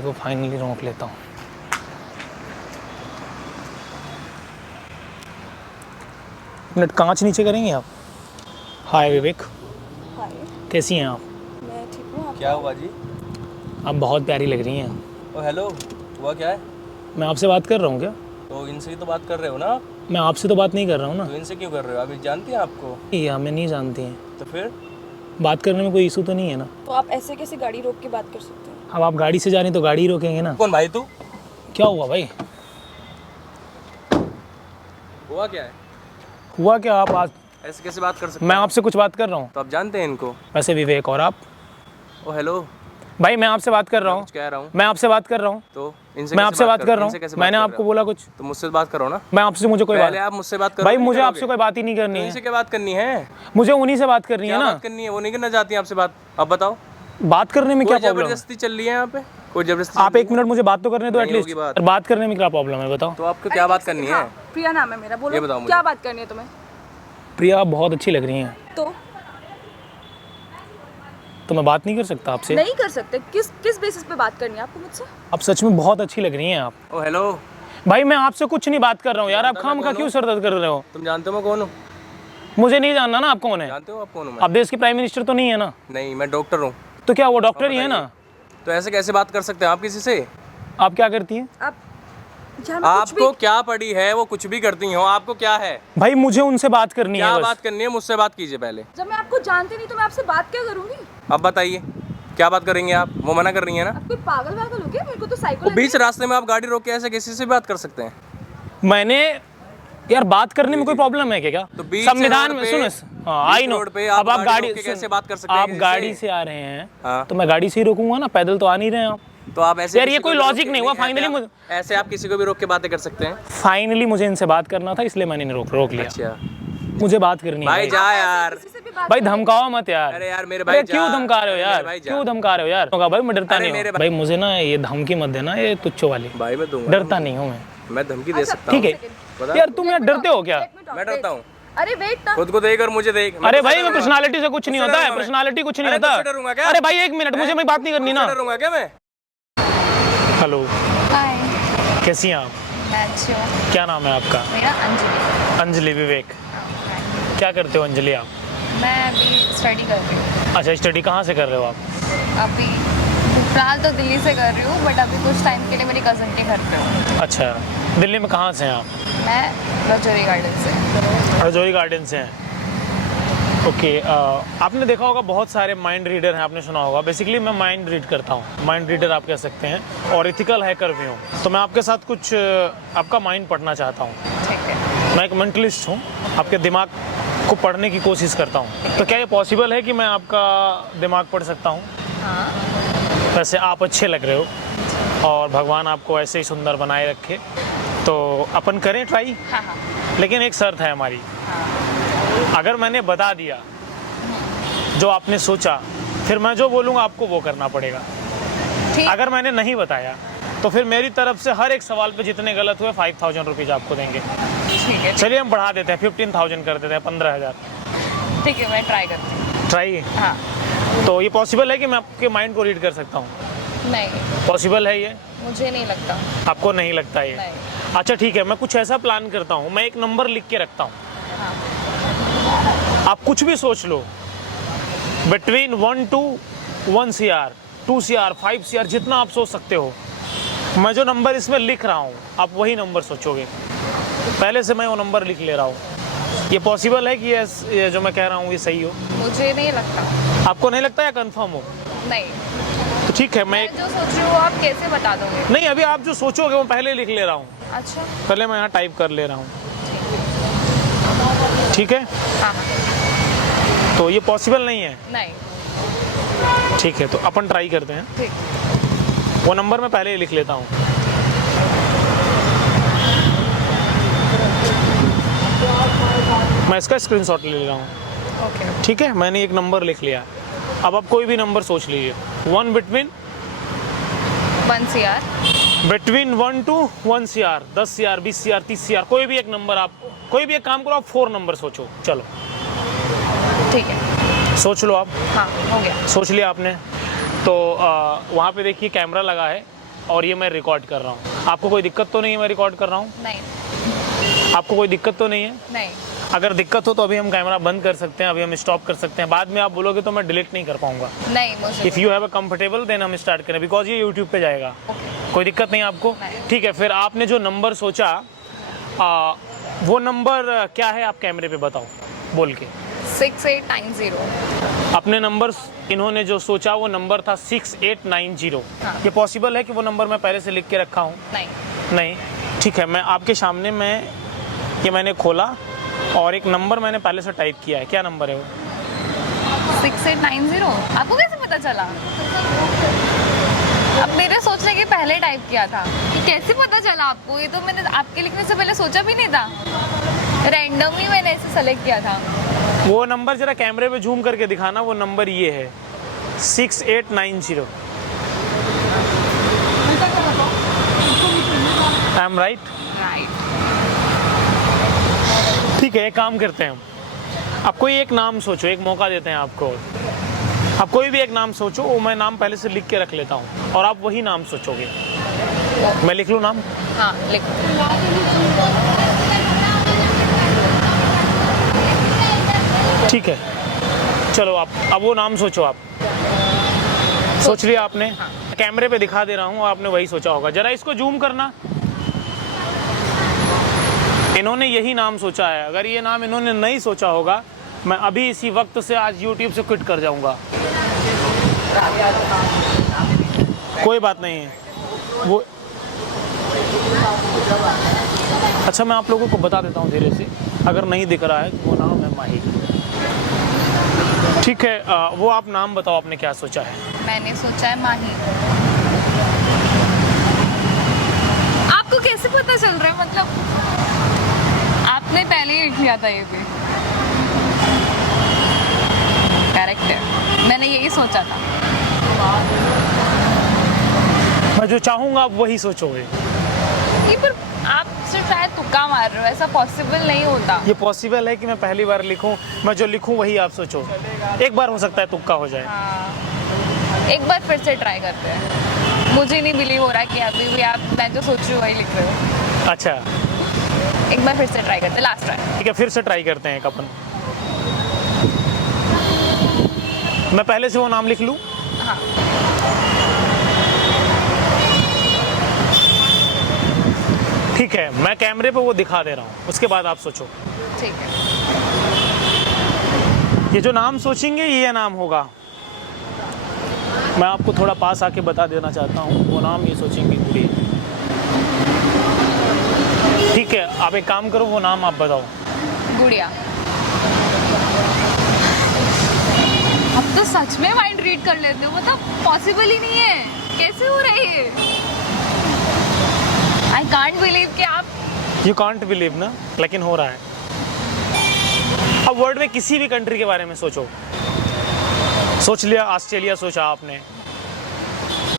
को फाइनली रोक लेता हूँ। मिनट कांच नीचे करेंगे आप? हाय विवेक, हाय, कैसी हैं आप? मैं ठीक हूँ। क्या हुआ जी? आप बहुत प्यारी लग रही हैं। ओ हेलो, हुआ क्या है? मैं आपसे बात कर रहा हूँ क्या? तो इनसे ही तो बात कर रहे हो ना? मैं आपसे तो बात नहीं कर रहा हूँ ना। तो इनसे क्यों कर रहे हो? अभी जानती हैं आपको? ये हमें नहीं जानती हैं। तो फिर बात करने में कोई इशू तो नहीं है ना? तो आप ऐसे कैसे गाड़ी रोक के बात कर सकते हैं? अब आप गाड़ी से जा रही तो गाड़ी ही रोकेंगे ना। कौन भाई तू? क्या हुआ भाई? हुआ क्या है? हुआ क्या? आप आज ऐसे कैसे बात कर सकते मैं हैं? आपसे कुछ बात कर रहा हूँ। तो आप जानते हैं इनको? वैसे विवेक, और आप? ओ हेलो, भाई मैं आपसे बात कर रहा हूँ। कुछ कह रहा हूँ। मैं आपसे बात कर रहा हूँ। तो इनसे मैं कैसे आपसे बात कर रहा इनसे हूँ। कैसे बात मैंने कर रहे आपको हो? बोला कुछ? तो मुझसे बात करो ना। मैं आपसे, मुझे कोई पहले बात, आप मुझसे बात करो। भाई नहीं मुझे करोगे? आपसे कोई बात ही नहीं करनी तो है। इनसे क्या बात करनी है? मुझे उन्हीं से बात करनी है क्या ना। बात करनी है? वो नहीं करना चाहती हैं आपसे बात। अब बताओ, बात करने में क्या कोई प्रॉब्लम है? जबरदस्ती चल रही है यहाँ पे? कोई जबरदस्ती आप चल एक रही मिनट मुझे बात तो करने दो नहीं एटलीस्ट। होगी बात करने में क्या प्रॉब्लम है बताओ? है? तो आपको क्या बात करनी है? हाँ, प्रिया नाम है मेरा। ये बोलो, बताओ मुझे। क्या बात करनी है तुम्हें? प्रिया, आप बहुत अच्छी लग रही हैं। तो मैं बात नहीं कर सकता आपसे? नहीं कर सकते। किस बेसिस पे बात करनी है आपको मुझसे? आप सच में बहुत अच्छी लग रही हैं आप। ओ हेलो, भाई मैं आपसे कुछ नहीं बात कर रहा हूँ यार, आप खामखा क्यों सर दर्द कर रहे हो? तुम जानते हो मैं कौन हूँ? मुझे नहीं जानना ना आप कौन है। जानते हो आप कौन हूँ मैं? आप देश के प्राइम मिनिस्टर तो नहीं है ना? नहीं, मैं डॉक्टर हूँ। तो क्या वो डॉक्टर ही है ना? तो ऐसे कैसे बात कर सकते हैं आप किसी से? आप क्या करती हैं? आप यहाँ में कुछ आपको क्या पड़ी है? वो कुछ भी करती हो, आपको क्या है? भाई मुझे उनसे बात करनी क्या है बस। बात करनी है? मुझसे बात कीजिए पहले। जब मैं आपको जानती नहीं तो मैं आपसे बात क्या करूंगी? अब बताइए, क्या बात करेंगे आप? वो मना कर रही है ना? आप कोई पागल वागल हो क्या? मेरे को तो साइको वो बीच रास्ते में आप गाड़ी रोक के ऐसे किसी से बात कर सकते हैं? मैंने यार बात करने में कोई प्रॉब्लम है क्या? तो बीच संविधान रोड में पे- सुनो, हाँ आई नो। रोड पे अब आप गाड़ी रोक के कैसे बात कर सकते हैं आप किसी गाड़ी से? से आ रहे हैं हाँ। तो मैं गाड़ी से ही रोकूंगा ना, पैदल तो आ नहीं रहे हैं आप। तो आप ऐसे यार ये किसी को कोई भी रोक लॉजिक के- नहीं हुआ। ऐसे आप किसी को भी रोक के बातें कर सकते हैं? फाइनली मुझे इनसे बात करना था, इसलिए मैंने रोक लिया। अच्छा मुझे बात करनी है भाई, जा यार। किसी से भी बात भाई धमकाओ मत यार। अरे यार मेरे अरे भाई क्यों जा। धमका रहे हो अरे यार? मेरे भाई जा। क्यों धमका रहे हो यार? होगा भाई, मैं डरता अरे नहीं मेरे हूँ भाई। मुझे ना ये धमकी मत देना, ये तुच्चो वाली। भाई मैं दूंगा। डरता नहीं हूँ मैं धमकी दे सकता हूँ। ठीक है यार, तुम यार डरते हो क्या? मैं डरता हूँ। अरे वेट ना। खुद को देख और मुझे देख। अरे भाई मैं पर्सनालिटी से कुछ नहीं होता है, पर्सनालिटी कुछ नहीं होता। डरूंगा क्या? अरे भाई एक मिनट, मुझे मैं बात नहीं करनी ना। डरूंगा क्या मैं? हेलो, हाय, कैसी हैं आप? मैं अच्छी हूँ। क्या नाम है आपका? मेरा अंजलि। अंजलि विवेक। क्या करते हो अंजलि आप? मैं अभी स्टडी कर रही हूँ। अच्छा, स्टडी कहाँ से कर रहे हो आप? अभी फिलहाल तो दिल्ली से कर रही हूँ, बट अभी कुछ टाइम के लिए मेरी कज़न के घर पे हूँ। अच्छा, दिल्ली में कहाँ से हैं आप? मैं रजौरी गार्डन से। रजौरी गार्डन से हैं। ओके, आपने देखा होगा बहुत सारे माइंड रीडर हैं, आपने सुना होगा। बेसिकली मैं माइंड रीड करता हूँ, माइंड रीडर आप कह सकते हैं, और इथिकल हैकर भी हूँ। तो मैं आपके साथ कुछ आपका माइंड पढ़ना चाहता हूँ। ठीक है। मैं एक मेंटलिस्ट हूँ, आपके दिमाग को पढ़ने की कोशिश करता हूँ। तो क्या ये पॉसिबल है कि मैं आपका दिमाग पढ़ सकता हूँ? हाँ। वैसे आप अच्छे लग रहे हो और भगवान आपको ऐसे ही सुंदर बनाए रखे, तो अपन करें ट्राई। हाँ हाँ लेकिन एक शर्त है हमारी। हाँ। अगर मैंने बता दिया जो आपने सोचा, फिर मैं जो बोलूँगा आपको वो करना पड़ेगा। ठीक। अगर मैंने नहीं बताया तो फिर मेरी तरफ से हर एक सवाल पे जितने गलत हुए 5000 रुपीज़ आपको देंगे। ठीक है। चलिए हम बढ़ा देते हैं, 15,000 कर देते हैं, 15,000। ठीक है, मैं ट्राई करती हूँ। ट्राई। हाँ। तो ये पॉसिबल है कि मैं आपके माइंड को रीड कर सकता हूँ? नहीं, पॉसिबल है ये? मुझे नहीं लगता। आपको नहीं लगता ये? नहीं। अच्छा ठीक है, मैं कुछ ऐसा प्लान करता हूँ, मैं एक नंबर लिख के रखता हूँ। हाँ। आप कुछ भी सोच लो, between 1 to 1 CR, 2 CR, 5 CR, जितना आप सोच सकते हो। मैं जो नंबर इसमें लिख रहा हूँ आप वही नंबर सोचोगे। पहले से मैं वो नंबर लिख ले रहा हूँ। ये पॉसिबल है कि ये जो मैं कह रहा हूँ ये सही हो? मुझे नहीं लगता। आपको नहीं लगता या कंफर्म हो? नहीं। तो ठीक है, मैं मैं जो सोच रही हूँ आप कैसे बता दोगे? नहीं, अभी आप जो सोचोगे वो पहले लिख ले रहा हूँ। अच्छा। पहले मैं यहाँ टाइप कर ले रहा हूँ। ठीक है, हाँ। तो ये पॉसिबल नहीं है? नहीं। ठीक है, तो अपन ट्राई करते हैं। ठीक। वो नंबर मैं पहले ही लिख लेता हूँ। मैं इसका स्क्रीनशॉट ले रहा हूँ। ओके। ठीक है, मैंने एक नंबर लिख लिया। अब आप कोई भी नंबर सोच लीजिए। 1 between 1 CR। Between 1 to 1 CR, 10 CR, 20 CR, 30 CR, कोई भी एक नंबर। आप कोई भी एक काम करो, आप 4 नंबर सोचो। चलो ठीक है। सोच लो आप। हाँ, हो गया। सोच लिया आपने? तो वहाँ पे देखिए कैमरा लगा है, और ये मैं रिकॉर्ड कर रहा हूँ। आपको कोई दिक्कत तो नहीं है मैं रिकॉर्ड कर रहा हूँ? नहीं आपको कोई दिक्कत तो नहीं है? नहीं अगर दिक्कत हो तो अभी हम कैमरा बंद कर सकते हैं, अभी हम स्टॉप कर सकते हैं। बाद में आप बोलोगे तो मैं डिलीट नहीं कर पाऊंगा। नहीं मुझे if you have a comfortable then हम स्टार्ट करें, बिकॉज ये यूट्यूब पे जाएगा। ओके कोई दिक्कत नहीं आपको? नहीं। ठीक है, फिर आपने जो नंबर सोचा वो नंबर क्या है? आप कैमरे पे बताओ बोल के। 6890 अपने नंबर इन्होंने जो सोचा वो नंबर था 6890। हाँ। ये पॉसिबल है कि वो नंबर मैं पहले से लिख के रखा हूँ? नहीं नहीं। ठीक है, मैं आपके सामने ये मैंने खोला और एक नंबर मैंने पहले से टाइप किया है। क्या नंबर है वो? 6890 आपको कैसे पता चला? अब मेरे सोचने के पहले टाइप किया था। ये कैसे पता चला आपको? ये तो मैंने आपके लिखने से पहले सोचा भी नहीं था, रैंडमली मैंने ऐसे सेलेक्ट किया था। वो नंबर जरा कैमरे पे जूम करके दिखाना। वो नंबर ये है 6890। I am right? राइट ठीक है, एक काम करते हैं हम। आप कोई एक नाम सोचो, एक मौका देते हैं आपको। आप कोई भी एक नाम सोचो, वो मैं नाम पहले से लिख के रख लेता हूँ और आप वही नाम सोचोगे। मैं लिख लूँ नाम? हाँ लिखो। ठीक है, चलो आप अब वो नाम सोचो। आप सोच लिया आपने? कैमरे पे दिखा दे रहा हूँ, आपने वही सोचा होगा। जरा इसको जूम करना। इन्होंने यही नाम सोचा है। अगर ये नाम इन्होंने नहीं सोचा होगा, मैं अभी इसी वक्त से आज YouTube से क्विट कर जाऊंगा। कोई बात नहीं है वो। अच्छा, मैं आप लोगों को बता देता हूँ धीरे से, अगर नहीं दिख रहा है वो नाम है माही। ठीक है, वो आप नाम बताओ, आपने क्या सोचा है? मैंने सोचा है माही। आपको कैसे पता चल रहा है? मतलब आपने पहले ही लिख लिया था ये भी। करेक्ट है, मैंने यही सोचा था। मैं जो चाहूंगा आप वही सोचोगे। ये पर आप सिर्फ शायद तुक्का मार रहे हो, ऐसा पॉसिबल नहीं होता। ये पॉसिबल है कि मैं पहली बार लिखूं, मैं जो लिखूं वही आप सोचो। एक बार हो सकता है तुक्का हो जाए। हाँ, एक बार फिर से ट्राई करते हैं। मुझे नहीं बिलीव हो रहा कि अभी भी आप मैं जो सोच रही हूँ वही लिख रहे हो। अच्छा, एक बार फिर से ट्राई करते हैं, लास्ट ट्राई। ठीक है, फिर से ट्राई करते हैं एक अपन। मैं पहले से वो नाम लिख लूं? हाँ ठीक है, मैं कैमरे पे वो दिखा दे रहा हूँ, उसके बाद आप सोचो। ठीक है। ये जो नाम सोचेंगे ये नाम होगा। मैं आपको थोड़ा पास आके बता देना चाहता हूँ, वो नाम ये सोचेंगे गुड़िया। ठीक है, आप एक काम करो, वो नाम आप बताओ। गुड़िया। अब तो सच में माइंड रीड कर लेते हो, मतलब पॉसिबल ही नहीं है। कैसे हो रहा है ये? आई कांट बिलीव कि आप। यू कांट बिलीव ना, लेकिन हो रहा है। अब वर्ल्ड में किसी भी कंट्री के बारे में सोचो। सोच लिया, ऑस्ट्रेलिया सोचा आपने,